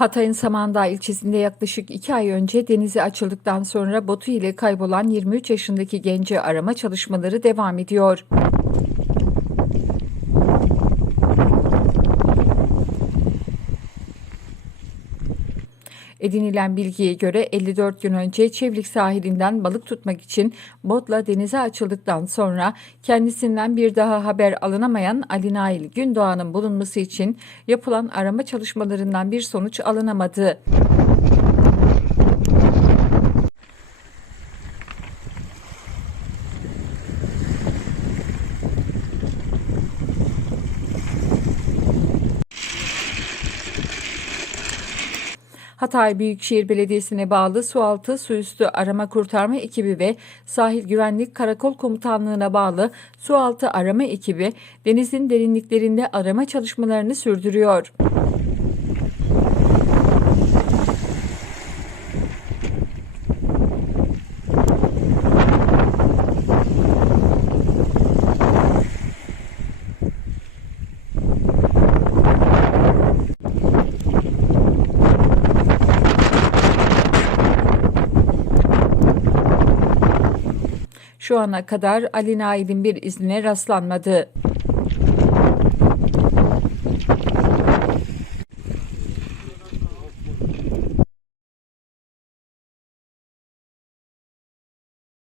Hatay'ın Samandağ ilçesinde yaklaşık iki ay önce denize açıldıktan sonra botu ile kaybolan 23 yaşındaki genci arama çalışmaları devam ediyor. Edinilen bilgiye göre 54 gün önce Çevlik sahilinden balık tutmak için botla denize açıldıktan sonra kendisinden bir daha haber alınamayan Ali Nail Gündoğan'ın bulunması için yapılan arama çalışmalarından bir sonuç alınamadı. Hatay Büyükşehir Belediyesi'ne bağlı sualtı suüstü arama kurtarma ekibi ve sahil güvenlik karakol komutanlığına bağlı sualtı arama ekibi denizin derinliklerinde arama çalışmalarını sürdürüyor. Şu ana kadar Ali Nail'in bir iznine rastlanmadı.